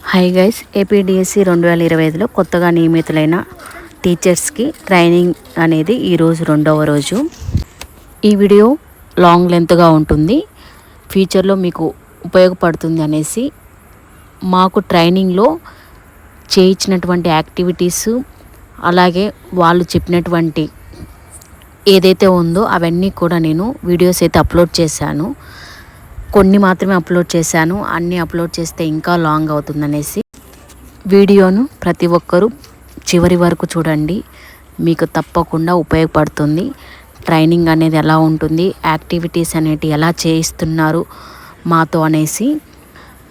Hi guys, APDSC 2025లో కొత్తగా నియమితులైన టీచర్స్కి ట్రైనింగ్ అనేది ఈరోజు 2వ రోజు. ఈ వీడియో లాంగ్ లెంత్గా ఉంటుంది, ఫ్యూచర్లో మీకు ఉపయోగపడుతుంది అనేసి మాకు ట్రైనింగ్లో చేయించినటువంటి యాక్టివిటీస్, అలాగే వాళ్ళు చెప్పినటువంటి ఏదైతే ఉందో అవన్నీ కూడా నేను వీడియోస్ అయితే అప్లోడ్ చేశాను. కొన్ని మాత్రమే అప్లోడ్ చేశాను, అన్నీ అప్లోడ్ చేస్తే ఇంకా లాంగ్ అవుతుందనేసి వీడియోను ప్రతి ఒక్కరూ చివరి వరకు చూడండి, మీకు తప్పకుండా ఉపయోగపడుతుంది. ట్రైనింగ్ అనేది ఎలా ఉంటుంది, యాక్టివిటీస్ అనేవి ఎలా చేయిస్తున్నారు మాతో అనేసి.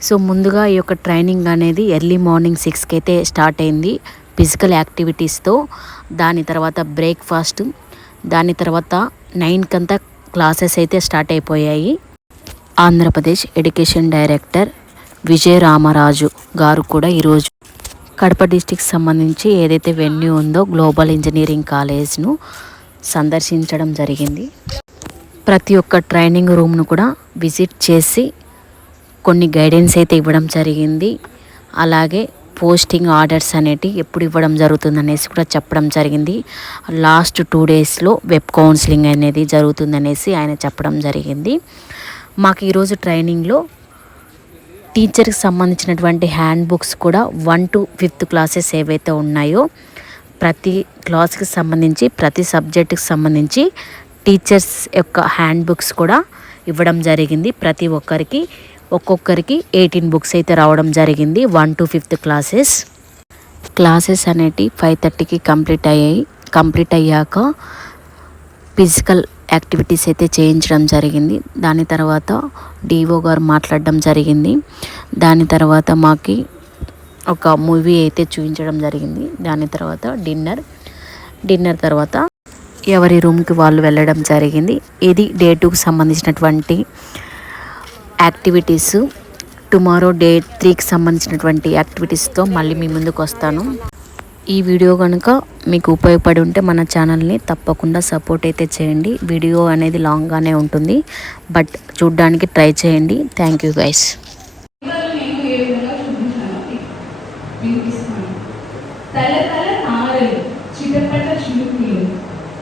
సో ముందుగా ఈ యొక్క ట్రైనింగ్ అనేది ఎర్లీ మార్నింగ్ 6కి అయితే స్టార్ట్ అయింది ఫిజికల్ యాక్టివిటీస్తో. దాని తర్వాత బ్రేక్ఫాస్ట్, దాని తర్వాత 9కంతా క్లాసెస్ అయితే స్టార్ట్ అయిపోయాయి. ఆంధ్రప్రదేశ్ ఎడ్యుకేషన్ డైరెక్టర్ విజయ రామరాజు గారు కూడా ఈరోజు కడప డిస్టిక్ సంబంధించి ఏదైతే వెన్యూ ఉందో గ్లోబల్ ఇంజనీరింగ్ కాలేజ్ను సందర్శించడం జరిగింది. ప్రతి ఒక్క ట్రైనింగ్ రూమ్ను కూడా విజిట్ చేసి కొన్ని గైడెన్స్ అయితే ఇవ్వడం జరిగింది. అలాగే పోస్టింగ్ ఆర్డర్స్ అనేటి ఎప్పుడు ఇవ్వడం జరుగుతుంది అనేసి కూడా చెప్పడం జరిగింది. లాస్ట్ 2 డేస్లో వెబ్ కౌన్సిలింగ్ అనేది జరుగుతుందనేసి ఆయన చెప్పడం జరిగింది. మాకు ఈరోజు ట్రైనింగ్లో టీచర్కి సంబంధించినటువంటి హ్యాండ్ బుక్స్ కూడా 1 to 5th క్లాసెస్ ఏవైతే ఉన్నాయో ప్రతి క్లాస్కి సంబంధించి, ప్రతి సబ్జెక్టుకి సంబంధించి టీచర్స్ యొక్క హ్యాండ్ బుక్స్ కూడా ఇవ్వడం జరిగింది. ప్రతి ఒక్కొక్కరికి 18 బుక్స్ అయితే రావడం జరిగింది. 1 to 5th క్లాసెస్ అనేటి 5:30కి కంప్లీట్ అయ్యాక ఫిజికల్ యాక్టివిటీస్ అయితే చేయించడం జరిగింది. దాని తర్వాత డిఓ గారు మాట్లాడడం జరిగింది. దాని తర్వాత మాకి ఒక మూవీ అయితే చూపించడం జరిగింది. దాని తర్వాత డిన్నర్ తర్వాత ఎవరి రూమ్కి వాళ్ళు వెళ్ళడం జరిగింది. ఇది డే 2కి సంబంధించినటువంటి యాక్టివిటీస్. టుమారో డే 3కి సంబంధించినటువంటి యాక్టివిటీస్తో మళ్ళీ మీ ముందుకు వస్తాను. ఈ వీడియో కనుక మీకు ఉపయోగపడి ఉంటే మన ఛానల్ని తప్పకుండా సపోర్ట్ అయితే చేయండి. వీడియో అనేది లాంగ్గానే ఉంటుంది, బట్ చూడ్డానికి ట్రై చేయండి. Thank you guys.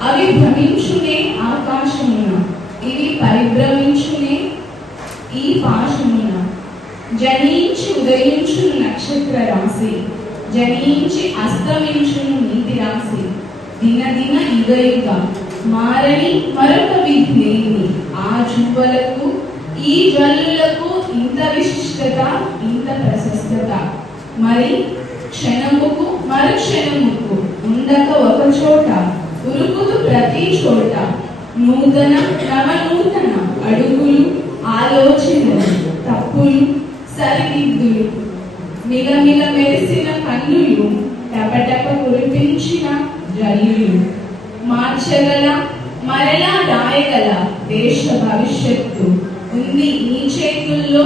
అవి భ్రమించునే ఆకాశమున, ఇవి పరిభ్రమించునే ఈ పాశమున. జనించి ఉదయించును నక్షత్ర రాశి, జనించి అస్తమించును నీతి రాశి. దినదిన యుగయుగ మారని మరొక విధి లేని ఆ జువ్వలకు, ఈ జల్లులకు ఇంత విశిష్టత, ఇంత ప్రశస్తత. మరి క్షణముకు మరుక్షణముకు ఉండక ఒక చోట, ఉరుకుతూ ప్రతి చోట నూతన నవనూతన అడుగులు, ఆలోచనలు, తప్పులు, సరిదిద్దులు. మిలమిల మెరిసిన కన్నులు, టపటప కురిపించిన జల్లులు. మార్చగల మరలా రాయగల దేశ భవిష్యత్తు ఉంది నీ చేతుల్లో,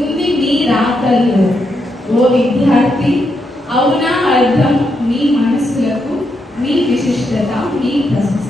ఉంది నీ రాతల్లో. ఓ విద్యార్థి, అవునా అర్థం మీ మనసులకు, మీ విశిష్టత, మీ ప్రశస్త.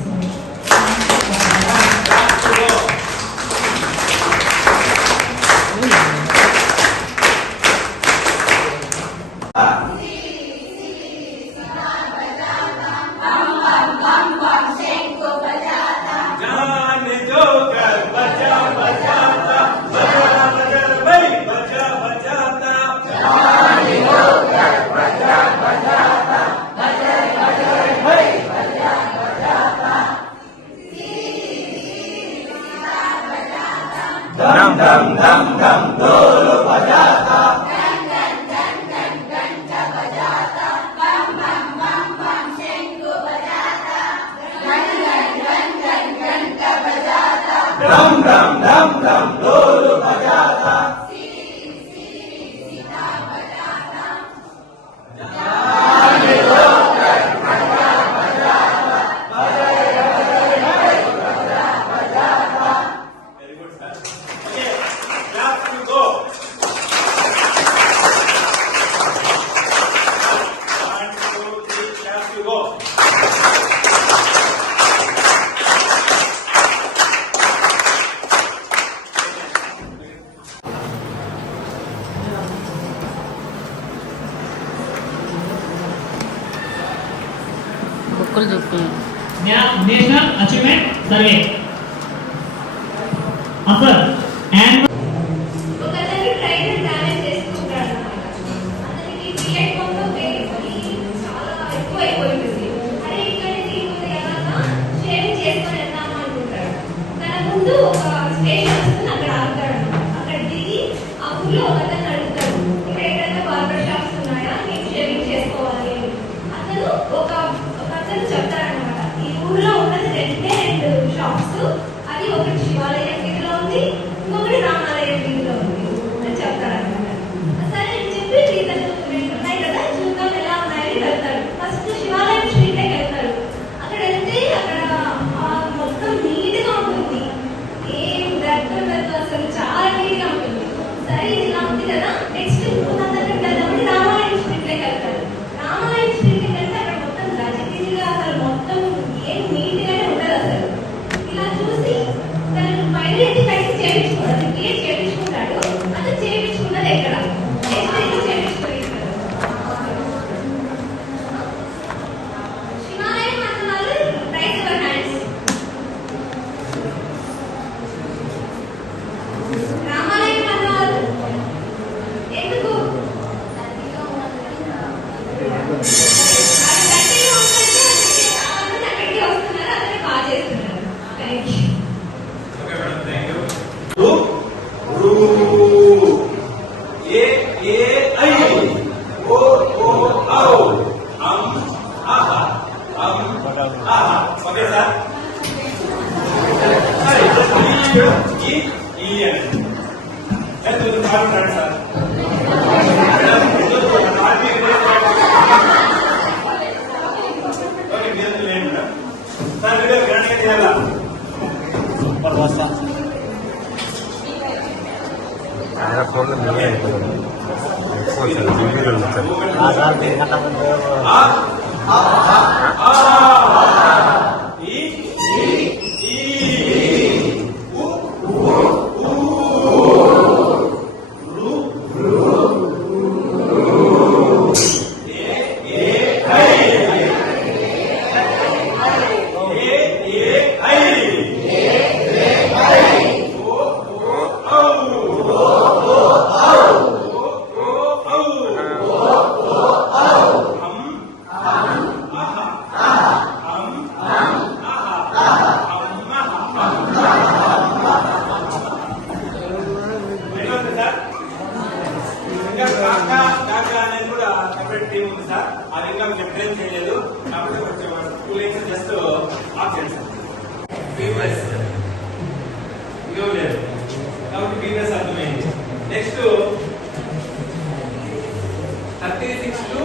dum dum dum dum dolo bajata, dum dum dum dum dum dum dum మార్కులు చెప్పు. నేషనల్ అచీవ్మెంట్ సర్వే అసలు అండ్ ఒకసారి ట్రైనర్ డామేజ్ చేస్తుంటాడు అన్నమాట. అతనికి బిఎడ్ మొత్తం వేసుకొని చాలా ఎక్కువ అయిపోయింది. అరే ఇక్కడే తీసుకుంటే ఎలాగా షేవింగ్ చేసుకొని వెళ్దాం అనుకుంటాడు. తన ముందు ఒక స్టేషన్ వస్తుంది, అక్కడ ఆగుతాడు అన్నమాట. అక్కడ దిగి ఆ ఊళ్ళో ఒకతను అడుగుతాడు, ఇక్కడ ఎక్కడైనా బార్బర్ షాప్స్ ఉన్నాయా, నేను షేవింగ్ చేసుకోవాలి అని. అతను ఒక అతను చెప్తాడనమాట, ఈ ఊళ్ళో ఉన్నది రెండు షాప్స్, అది ఒకటి శివాలయం వీధిలో ఉంది, ఇంకొకటి రామాలయం వీధిలో ఉంది అని చెప్తాడనమాట. సరే అని చెప్పి ఇతను రెండు ఉన్నాయి కదా, చూద్దాం ఎలా ఉన్నాయని వెళ్తాడు. ఫస్ట్ శివాలయం స్ట్రీట్లోకి వెళ్తాడు. అక్కడ వెళ్తే అక్కడ మొత్తం నీట్గా ఉంటుంది, ఏం డర్ట్ ఉండదు, అసలు చాలా నీట్గా ఉంటుంది. సరే ఇది ఇలా ఉంది కదా, నెక్స్ట్ ఇంకొక దగ్గరికి వెళ్దామని రామాలయం స్ట్రీట్లోకి వెళ్తాడు. రామాలయం స్ట్రీట్లోకి వెళ్తే అక్కడ మొత్తం గజిబిజిగా, అసలు మొత్తం ఏం నీట్గానే ఉండదు అసలు. ఇలా చూసి తను పైన ఎత్తి పైకి చేయించుకుంటాడు, క్లియర్ చేయించుకుంటాడు. అది చేయించుకున్నది ఎక్కడ, చేయించుకుని శివాలయం అన్న వాళ్ళు రైట్ యువర్ హ్యాండ్స్. రామాలయం అన్న వాళ్ళు ఎందుకు గట్టిగా ఉందంటే అక్కడికి వస్తున్నారు, అతను బాగా చేస్తున్నారు. Thank you. నెక్స్ట్ 36 to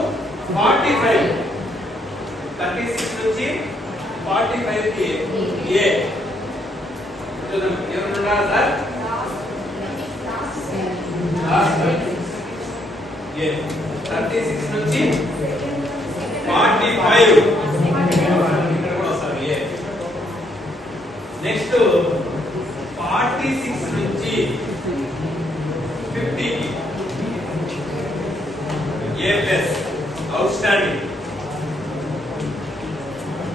45, 36 నుంచి 45 కి ఏ ఏమన్నా సార్ ఏ 36 నుంచి 45 ఇక్కడ కూడా వస్తారు ఏ. నెక్స్ట్ 46 నుంచి 50 కి ఏ ప్లస్ అవుట్ స్టాండింగ్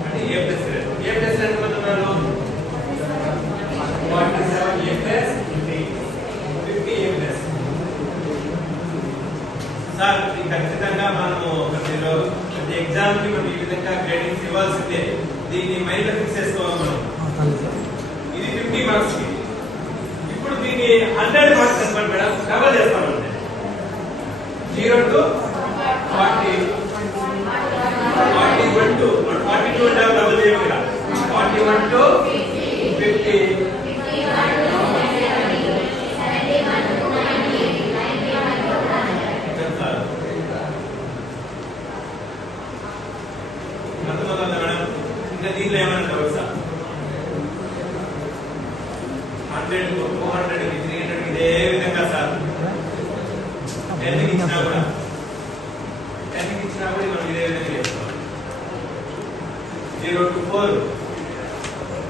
అంటే ఏ ప్లస్ ఎంత మంది ఉన్నారు 47 ఏ ప్లస్ 50 ఏ ప్లస్. సార్ ఇది ఖచ్చితంగా మనము ప్రతి ఎగ్జామ్ కి మనం ఈ విధంగా గ్రేడింగ్స్ ఇవ్వాల్సిందే. దీన్ని మైండ్ లో ఫిక్స్ చేసుకోవాలి మనం. ఇది 50 మార్క్స్ కి. ఇప్పుడు దీన్ని 100 మార్క్స్ చెప్పండి మేడం, డబల్ చేస్తామంటే 0 to 40 41 to 42 అంటే డబల్ చేయాలి కదా. 41 to 50 మేడం. ఇంకా దీంట్లో ఏమైనా డౌట్స్ 100 200 300 ఇదే విధంగా సార్ 10 కి ఇచ్చినా కూడా మనం ఇదే విధంగా చేస్తాం. 0 to 4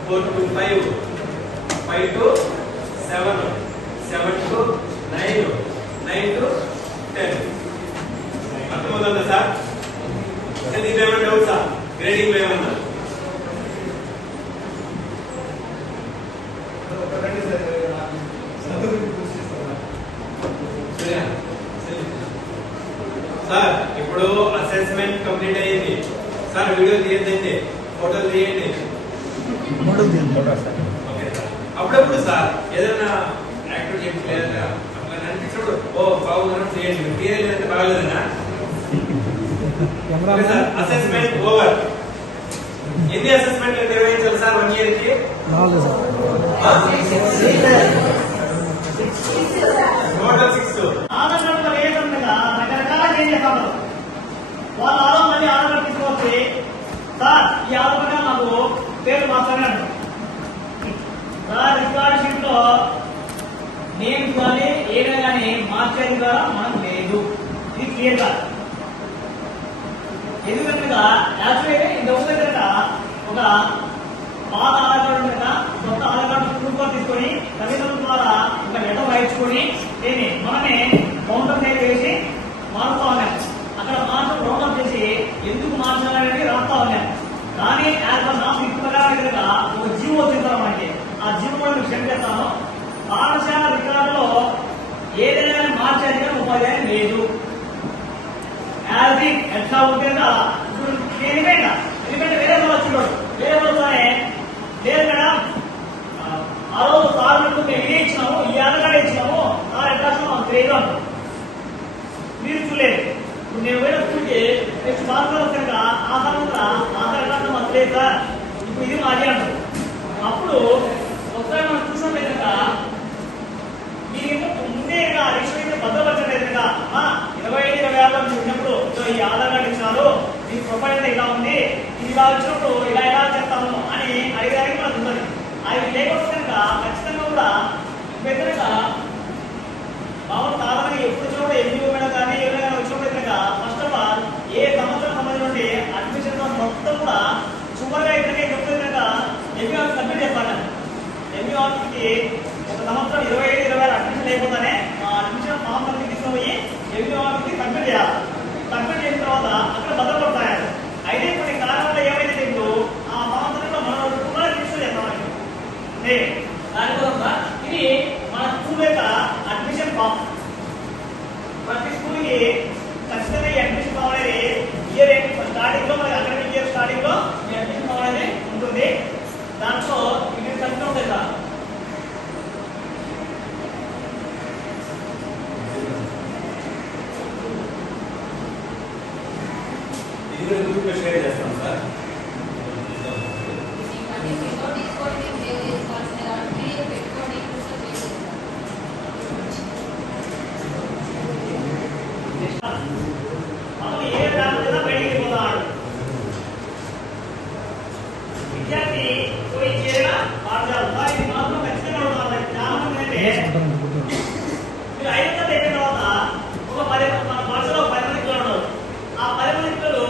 4 to 5 5 to 7 7 to 9 9 to 10. అర్థమవుతుందా సార్? దీంట్లో ఏమైనా డౌట్సా గ్రేడింగ్ ఏమన్నా? ఇప్పుడు అసెస్మెంట్ కంప్లీట్ అయ్యింది సార్, వీడియో తీయద్దండి, ఫోటోలు తీయండి. Okay sir. అప్పుడప్పుడు సార్ ఏదైనా యాక్టివిటీ లేదా అట్లా అనిపించినప్పుడు ఓ బాగుందని చేయండి, తీయలేదంటే బాగలేదనా. Okay sir. Assessment over. ఎన్ని అసెస్మెంట్లు నిర్వహించాలి సార్ 1 year కి? 4 సార్. టోటల్ 6. ఆధార్ కార్డు వేయకుండా రకరకాల చేంజ్ చేస్తాను. వాళ్ళు మళ్ళీ ఆధార్ కార్డు తీసుకొచ్చి సార్ ఈ ఆధార్ కార్డు నాకు పేరు మార్చాను సార్. రికార్డ్ షీట్ లో నేమ్ కానీ ఏదైనా కానీ మార్చేది ద్వారా మనం లేదు. ఇది క్లియర్ గా ఎందుకంటే యాక్చువల్లీ ఇంత ఉంది కనుక ఒక పాత ఆధార్ కార్డు కనుక కొత్త ఆధార్ కార్డు ప్రూఫ్ తీసుకొని తల్లిదండ్రుల ద్వారా ఒక లెటర్ రాయించుకొని దీన్ని మనమే కౌంటర్ దగ్గర వేసి మారుతా ఉన్నాం. అక్కడ మార్చడం రౌండప్ చేసి ఎందుకు మార్చాలనేది రాస్తా ఉన్నాం. కానీ యాజ్ పర్ నా ప్రకారం కనుక ఒక జీవో వచ్చింది మనకి. ఆ జీవో కూడా మీకు సెండ్ చేస్తాను. పాఠశాల రికార్డులో ఏదైనా మార్చేది ఉపాధ్యాయం లేదు. యాజ్ ఎట్లా ఉంటే ఇప్పుడు ఎందుకంటే వేరే వాళ్ళు వచ్చింటాడు, వేరే వాళ్ళతోనే లేదు మేడం ఆ రోజు సార్ మేము ఇదే ఇచ్చినాము, ఈ ఆధార్ ఇచ్చినాము, సార్ ఎట్లా మాకు తెలియదు అంటారు. మీరు చూడలేదు. ఇప్పుడు నేను వేరే స్కూల్కి నెక్స్ట్ మార్కులు వచ్చాక ఆ తర్వాత ఆధార్ కార్డు మాకు లేదు సార్, ఇప్పుడు ఇది మాది అంటారు. అప్పుడు ఒకసారి మనం చూసినట్టు కనుక మీరు ముందే రిజిస్ట్రేషన్ భద్రపరచలేదు కనుక 25-26 మీరు ఉన్నప్పుడు ఈ ఆధార్ కార్డు ఇచ్చినారు, మీ ప్రొఫైల్ ఇలా ఉంది, ఇది ఇలా వచ్చినప్పుడు ఇలా చేస్తాము అని అడిగడానికి మనకు ఉంటుంది. అవి లేకపోతే కనుక ఖచ్చితంగా కూడా పెద్దగా మామూలు సాధారణంగా ఎప్పుడు వచ్చినప్పుడు ఎన్ని మేడం కానీ ఎవరైనా వచ్చినప్పుడు కనుక ఫస్ట్ ఆఫ్ ఆల్ ఏ సంవత్సరం సంబంధించి నుండి అడ్మిషన్ మొత్తం కూడా సుమారుగా ఇక్కడికే చెప్తుంది కనుక ఎంఈ ఆఫీస్ సబ్మిట్ చేస్తాను. ఎంఈ ఆఫీస్కి ఒక సంవత్సరం 25-26 అడ్మిషన్ లేకపోతేనే ఆ అడ్మిషన్ ఫామ్ అన్ని తీసుకుపోయి ఎంఈ ఆఫీస్కి సబ్మిట్ చేయాలి. సబ్మిట్ చేసిన తర్వాత అక్కడ భద్రపడతాయి. అయితే కొన్ని కారణాలు ఏమైతే లేదు ఆ సంవత్సరంలో మనం రిజిస్టర్ చేస్తామని దానికోసం ఇది మన స్కూల్ యొక్క అడ్మిషన్ ఫామ్. ప్రతి స్కూల్కి ఖచ్చితంగా ఈ అడ్మిషన్ ఫామ్ అనేది ఇయర్ స్టార్టింగ్ లో మనకి అకాడమిక్ ఇయర్ స్టార్టింగ్ లో ఈ అడ్మిషన్ ఫామ్ అనేది ఉంటుంది. దాంట్లో ఇది ఖచ్చితంగా ఉంటుంది సార్. ఇది గ్రూప్ షేర్ చేస్తాం సార్. విద్యార్థి పోయి చేరిన పాఠశాల ఇది మాత్రం ఖచ్చితంగా ఉండాలి. చాలా మంది అంటే మీరు 5 మంది అయిన తర్వాత ఒక 10 మన పాఠశాలలో 10 మంది పిల్లలు ఉన్నారు. ఆ 10 మంది పిల్లలు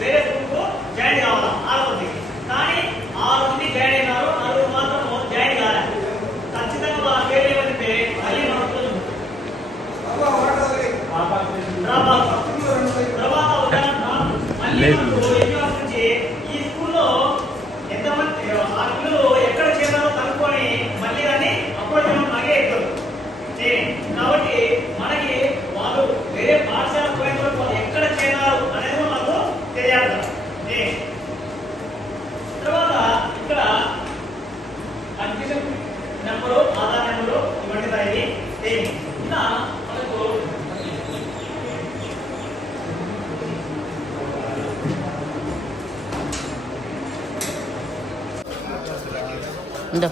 వేరే స్కూల్కు జాయిన్ కావాలి 6 మంది. కానీ 6 మంది జాయిన్ అయినారు, 4 మాత్రం జాయిన్ కాలేదు. ఖచ్చితంగా వాళ్ళ పేరు ఏమంటే మళ్ళీ మన పిల్లలు తర్వాత మళ్ళీ నుంచి ఈ స్కూల్లో ఎంతమంది ఆ పిల్లలు ఎక్కడ చేరారో కనుక్కొని మళ్ళీ దాన్ని అప్రోచ్ అలాగే అవుతారు. కాబట్టి మనకి వాళ్ళు వేరే పాఠశాల పోయిన వాళ్ళు ఎక్కడ చేరారు అనేది మనకు తెలియాలి. తర్వాత ఇక్కడ అడ్మిషన్ నెంబరు, ఆధార్ నెంబరు ఇవన్నీ రాయి. ఇంకా మనకు ఉందో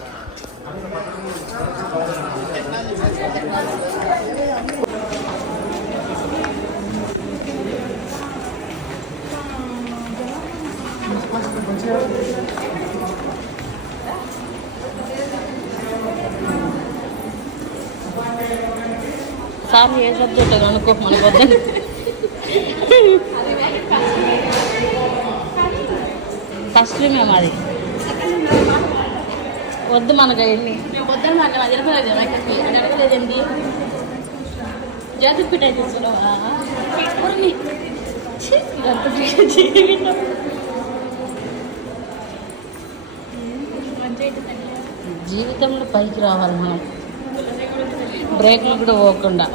సార్ ఏ సబ్జెక్ట్ అనుకో మనకు వద్దని ఫస్ట్ మేము అది వద్దు మనకు ఎన్ని పొద్దున మాకు అది తెలియలేదు అది అడగలేదండి జాతి పిట్ అయితే జీవితంలో పైకి రావాలి మనం, బ్రేక్లు కూడా పోకుండా.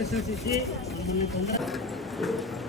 ఇన్స్ట్రక్షన్స్ ఇచ్చి మనల్ని తొందరగా